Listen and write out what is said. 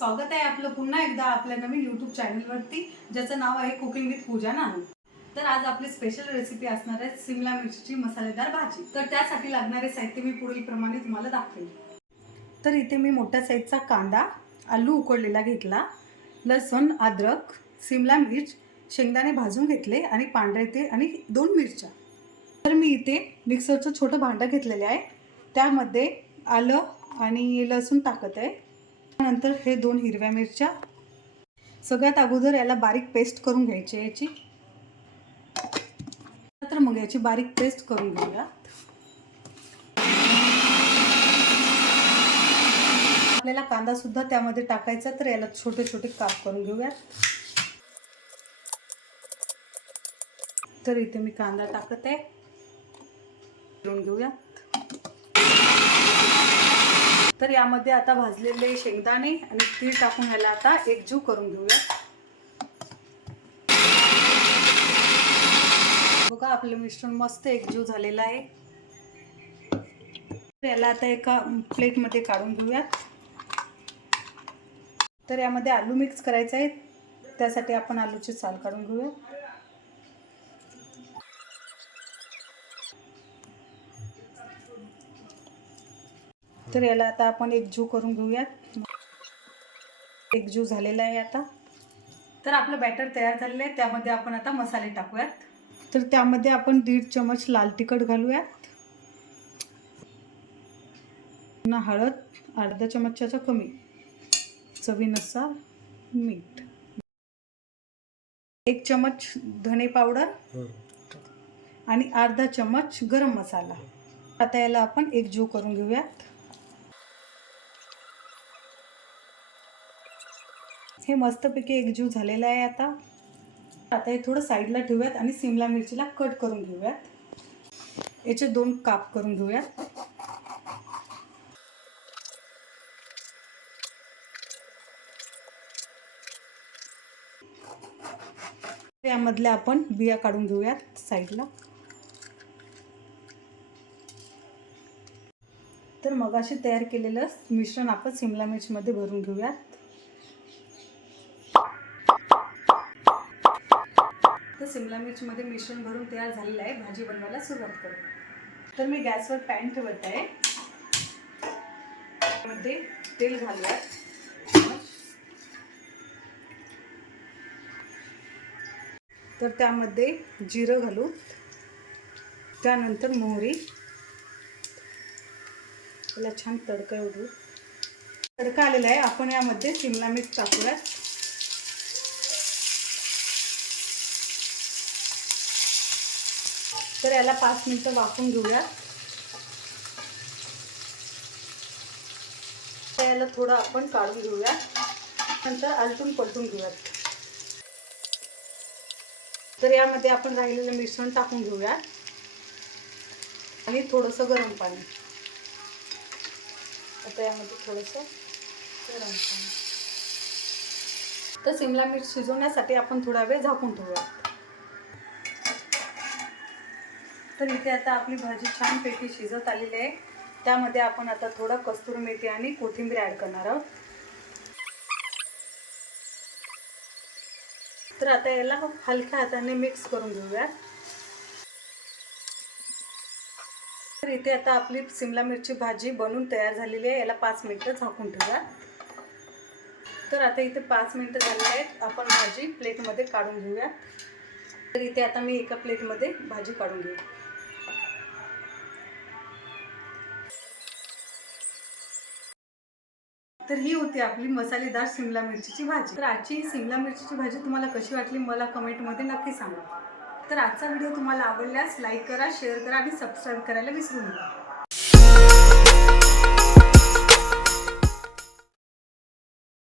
स्वागत आहे आपलं पुन्हा एकदा आपल्या नवीन यूट्यूब चॅनलवरती, ज्याचं नाव आहे कुकिंग विथ पूजा नानू। तर आज आपली स्पेशल रेसिपी असणार आहे शिमला मिरचीची मसालेदार भाजी। तर त्यासाठी लागणारे साहित्य मी पुढील प्रमाणे तुम्हाला दाखवेन। तर इथे मी मोठ्या साईजचा कांदा, आलू उकडलेला घेतला, लसूण, अद्रक, शिमला मिर्च, शेंगदाणे भाजून घेतले आणि पांढरे तेल आणि 2 मिरच्या। तर मी इथे मिक्सरचं छोटं भांडं घेतलेले आहे, त्यामध्ये आलं आणि लसूण टाकत आहे। नंतर हे 2 हिरव्या मिरच्या। सगळ्यात अगोदर याला बारीक पेस्ट करून घ्यायची आहे याची। तर मग याची बारीक पेस्ट करून घेऊया। आपल्याला कांदा सुद्धा त्यामध्ये टाकायचा, तर याला छोटे छोटे काप करून घेऊया। तर इथे मी कांदा टाकत आहे, करून घेऊया। तर यामध्ये आता भाजलेले शेंगदाणे आणि तीळ टाकून ह्याला आता एकजीव करून घेऊया। बघा आपलं मिश्रण मस्त एकजीव झालेलं आहे। तर याला आता एका प्लेटमध्ये काढून घेऊया। तर यामध्ये आलू मिक्स करायचा आहे, त्यासाठी आपण आलूची साल काढून घेऊया। तर याला आता आपण एकजीव करून घेऊयात। एकजीव झालेला आहे आता। तर आपलं बॅटर तयार झालेलं आहे, त्यामध्ये आपण आता मसाले टाकूयात। तर त्यामध्ये आपण 1.5 चमच लाल तिखट घालूयात, पुन्हा हळद अर्धा चमचाच्या कमी, चवीनुसार मीठ, 1 चमच धने पावडर आणि अर्धा चमच गरम मसाला। आता याला आपण एकजीव करून घेऊयात। हे मस्तपैकी एकजीव झालेलं आहे आता। आता हे थोडं साईडला ठेवूयात आणि शिमला मिरचीला कट करून घेऊयात। याचे 2 काप करून घेऊयात। यामधल्या आपण बिया काढून घेऊयात साईडला। तर मगाशी तयार केलेलं मिश्रण आपण शिमला मिरचीमध्ये भरून घेऊयात। तर शिमला मिरचीमध्ये मिश्रण भरून तयार झालेलं आहे। भाजी बनवायला सुरुवात करू। तर मी गॅसवर पॅन ठेवत आहे, त्यामध्ये तेल घालूया। तर त्यामध्ये जिरं घालू, त्यानंतर मोहरी, त्याला छान तडका येऊ देऊ। तडका आलेला आहे, आपण यामध्ये शिमला मिर्च टाकूयात। तर याला 5 मिनिटं वाफवून घेऊया। याला थोडं आपण काढून घेऊया, नंतर आलटून पलटून घेऊयात। तर यामध्ये आपण राहिलेलं मिश्रण टाकून घेऊया आणि थोडंसं गरम पाणी। आता यामध्ये थोडंसं गरम पाणी। तर शिमला मिर्च शिजवण्यासाठी आपण थोडा वेळ झाकून ठेवूया। तर इथे आता आपली भाजी छानपैकी शिजत आलेली आहे, त्यामध्ये आपण आता थोडा कस्तुरी मेथी आणि कोथिंबीर ॲड करणार आहोत। तर आता याला हलक्या हाताने मिक्स करून घेऊया। तर इथे आता आपली शिमला मिरची भाजी बनवून तयार झालेली आहे, याला 5 मिनिटं झाकून ठेवूया। तर आता इथे 5 मिनिटं झालेली आहेत, आपण भाजी प्लेटमध्ये काढून घेऊया। तर इथे आता मी एका प्लेटमध्ये भाजी काढून घेऊ। तर ही होती आपली मसालेदार शिमला मिरचीची भाजी। तर आजची ही शिमला मिरचीची भाजी तुम्हाला कशी वाटली मला कमेंटमध्ये नक्की सांगा। तर आजचा व्हिडिओ तुम्हाला आवडल्यास लाईक करा, शेअर करा आणि सबस्क्राईब करायला विसरू नका।